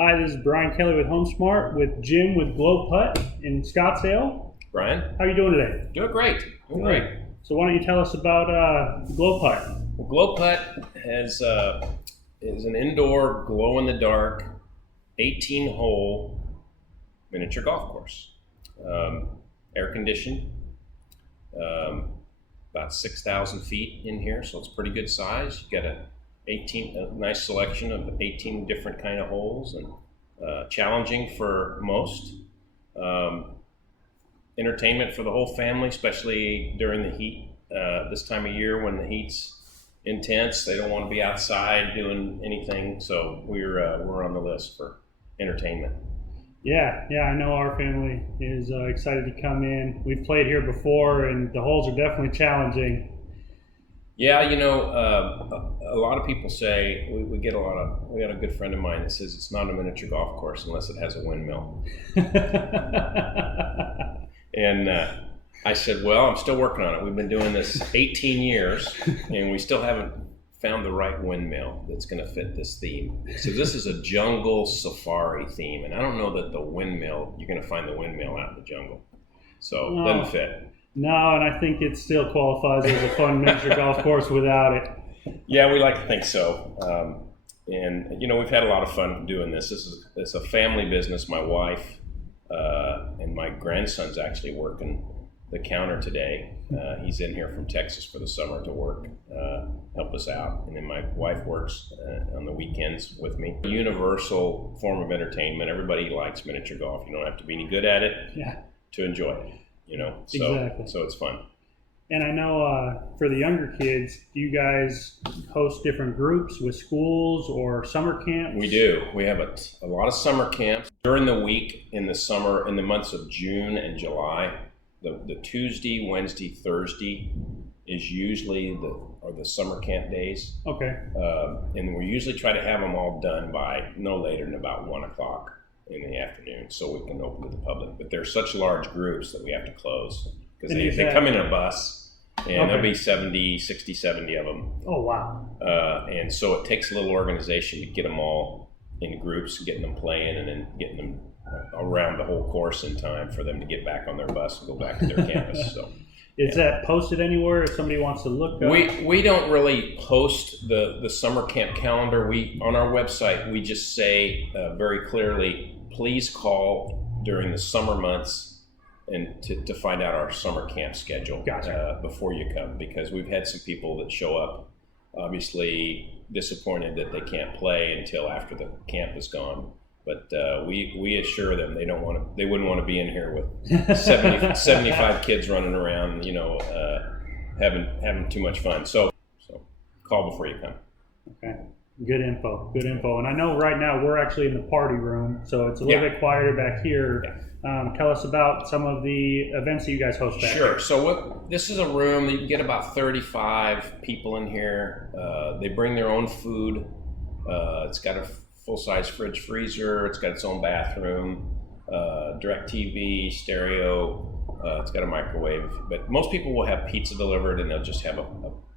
Hi, this is Brian Kelly with HomeSmart with Jim with Glow Putt in Scottsdale. Brian? How are you doing today? Doing great. Doing great. So why don't you tell us about Glow Putt? Well, Glow Putt is an indoor glow-in-the-dark 18-hole miniature golf course. Air conditioned, about 6,000 feet in here, so it's pretty good size. You got a nice selection of 18 different kind of holes, and challenging for most. Entertainment for the whole family, especially during the heat. This time of year when the heat's intense, they don't want to be outside doing anything, so we're on the list for entertainment. Yeah, I know our family is excited to come in. We've played here before, and the holes are definitely challenging. Yeah, a lot of people say, we got a good friend of mine that says it's not a miniature golf course unless it has a windmill. And I said, well, I'm still working on it. We've been doing this 18 years, and we still haven't found the right windmill that's going to fit this theme. So this is a jungle safari theme, and I don't know that you're going to find the windmill out in the jungle. So it doesn't fit. No, and I think it still qualifies as a fun miniature golf course without it. Yeah, we like to think so. And we've had a lot of fun doing this. It's a family business. My wife and my grandson's actually working the counter today. He's in here from Texas for the summer to work, help us out. And then my wife works on the weekends with me. Universal form of entertainment. Everybody likes miniature golf. You don't have to be any good at it to enjoy it. Exactly. So it's fun. And I know for the younger kids, do you guys host different groups with schools or summer camps? We do. We have a lot of summer camps during the week in the summer, in the months of June and July. The Tuesday, Wednesday, Thursday is usually the summer camp days. Okay. And we usually try to have them all done by no later than about 1 o'clock in the afternoon, so we can open to the public. But they're such large groups that we have to close because they come in a bus, and there'll be 60, 70 of them. Oh, wow. And so it takes a little organization to get them all in groups, getting them playing, and then getting them around the whole course in time for them to get back on their bus and go back to their campus. So Is that posted anywhere if somebody wants to look up? We don't really post the summer camp calendar. On our website, we just say very clearly, please call during the summer months and to find out our summer camp schedule. Gotcha. Before you come, because we've had some people that show up obviously disappointed that they can't play until after the camp is gone. But we assure them they wouldn't want to be in here with 75 kids running around, having too much fun. So call before you come. Okay. Good info. And I know right now we're actually in the party room, so it's a little bit quieter back here. Yeah. Tell us about some of the events that you guys host back Sure. So this is a room that you can get about 35 people in here. They bring their own food. It's got a full-size fridge freezer. It's got its own bathroom, direct TV, stereo. It's got a microwave. But most people will have pizza delivered, and they'll just have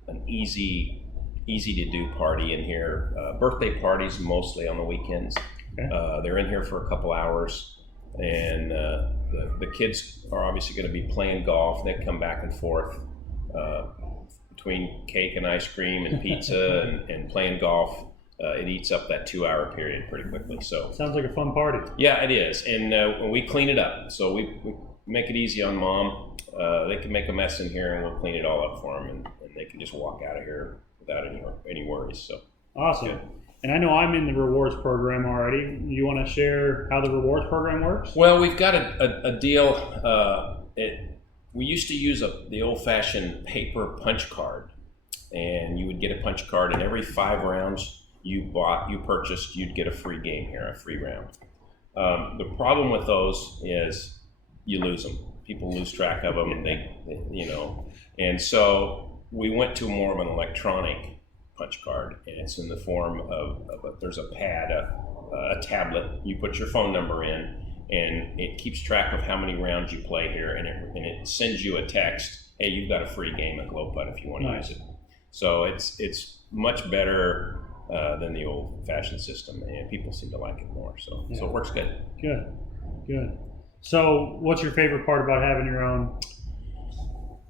an easy to do party in here. Birthday parties mostly on the weekends. Okay. They're in here for a couple hours, and the kids are obviously going to be playing golf. They come back and forth between cake and ice cream and pizza and playing golf. It eats up that 2-hour period pretty quickly. So sounds like a fun party. Yeah, it is, and we clean it up. So we make it easy on mom. They can make a mess in here, and we'll clean it all up for them, and they can just walk out of here without any worries. So awesome. Good. And I know I'm in the rewards program already. You want to share how the rewards program works? Well, we've got a deal. We used to use the old-fashioned paper punch card, and you would get a punch card, and every 5 rounds you purchased, you'd get a free game here, a free round. The problem with those is you lose them. People lose track of them, and and so we went to more of an electronic punch card, and it's in the form of there's a pad, a tablet. You put your phone number in, and it keeps track of how many rounds you play here, and it sends you a text, hey, you've got a free game at Glow Putt if you want to use it. So it's much better than the old-fashioned system, and people seem to like it more. So Yeah. so it works good. Good. So, what's your favorite part about having your own?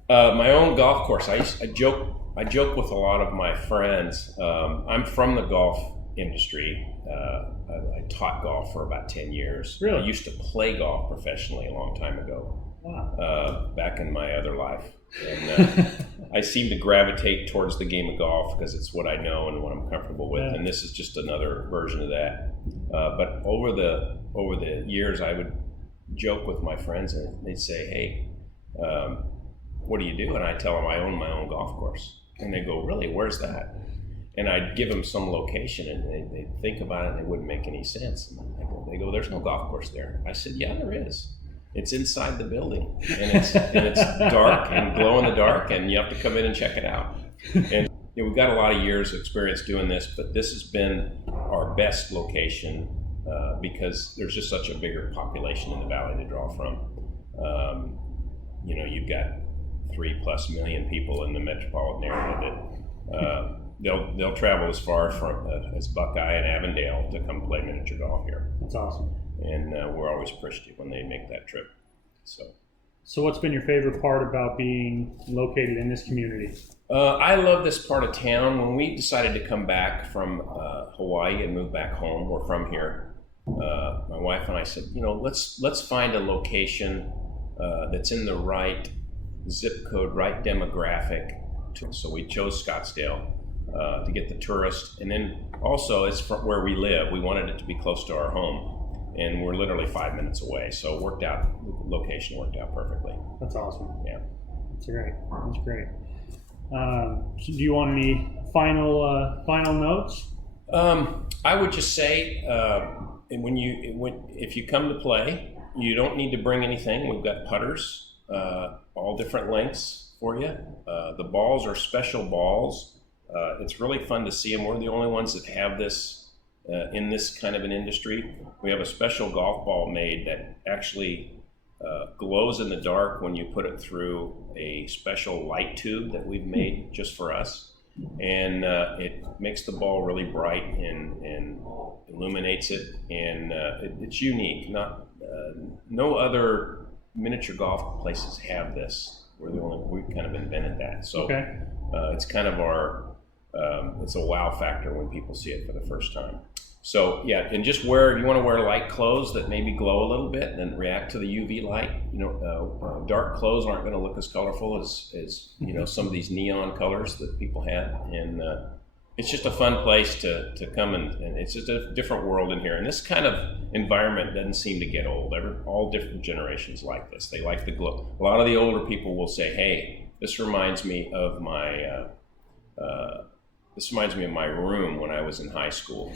My own golf course. I joke with a lot of my friends. I'm from the golf industry. I taught golf for about 10 years. Really? I used to play golf professionally a long time ago. Wow. Back in my other life. And I seem to gravitate towards the game of golf because it's what I know and what I'm comfortable with. Yeah. And this is just another version of that. But over the years, I would joke with my friends and they'd say, "Hey, what do you do?" And I tell them I own my own golf course. And they go, "Really? Where's that?" And I'd give them some location, and they'd think about it, and it wouldn't make any sense. And they go, "There's no golf course there." I said, "Yeah, there is. It's inside the building, and it's dark and glow in the dark, and you have to come in and check it out." And we've got a lot of years of experience doing this, but this has been our best location because there's just such a bigger population in the valley to draw from. You've got 3+ million people in the metropolitan area that they'll travel as far from as Buckeye and Avondale to come play miniature golf here. That's awesome. And we're always appreciative when they make that trip. So what's been your favorite part about being located in this community? I love this part of town. When we decided to come back from Hawaii and move back home, we're from here. My wife and I said, let's find a location that's in the right zip code, right demographic. So we chose Scottsdale to get the tourist, and then also it's from where we live. We wanted it to be close to our home, and we're literally 5 minutes away. So it worked out. The location worked out perfectly. That's awesome. Yeah, that's great. So do you want any final notes? I would just say, if you come to play, you don't need to bring anything. We've got putters, all different lengths for you. The balls are special balls. It's really fun to see them. We're the only ones that have this in this kind of an industry. We have a special golf ball made that actually glows in the dark when you put it through a special light tube that we've made just for us. And it makes the ball really bright and illuminates it. And it's unique. No other miniature golf places have this. We've kind of invented that. So okay. It's kind of it's a wow factor when people see it for the first time. So yeah, and just you want to wear light clothes that maybe glow a little bit and then react to the UV light. Dark clothes aren't going to look as colorful as some of these neon colors that people have. And it's just a fun place to come and it's just a different world in here. And this kind of environment doesn't seem to get old. All different generations like this. They like the glow. A lot of the older people will say, "Hey, this reminds me of my room when I was in high school.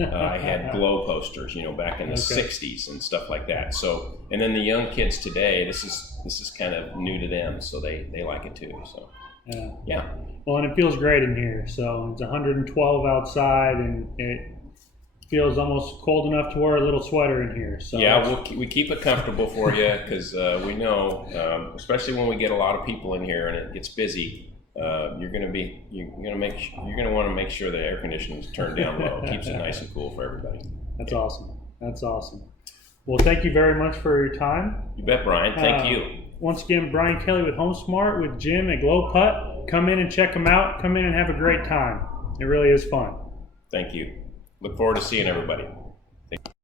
I had glow posters, back in the '60s and stuff like that." So, and then the young kids today, this is kind of new to them, so they like it too. So, yeah. Well, and it feels great in here. So it's 112 outside, and it feels almost cold enough to wear a little sweater in here. So yeah, we keep it comfortable for you because we know, especially when we get a lot of people in here and it gets busy. You're going to want to make sure the air conditioning is turned down low. It keeps it nice and cool for everybody. That's awesome. Well, thank you very much for your time. You bet, Brian. Thank you. Once again, Brian Kelly with HomeSmart with Jim at Glow Putt. Come in and check them out. Come in and have a great time. It really is fun. Thank you. Look forward to seeing everybody.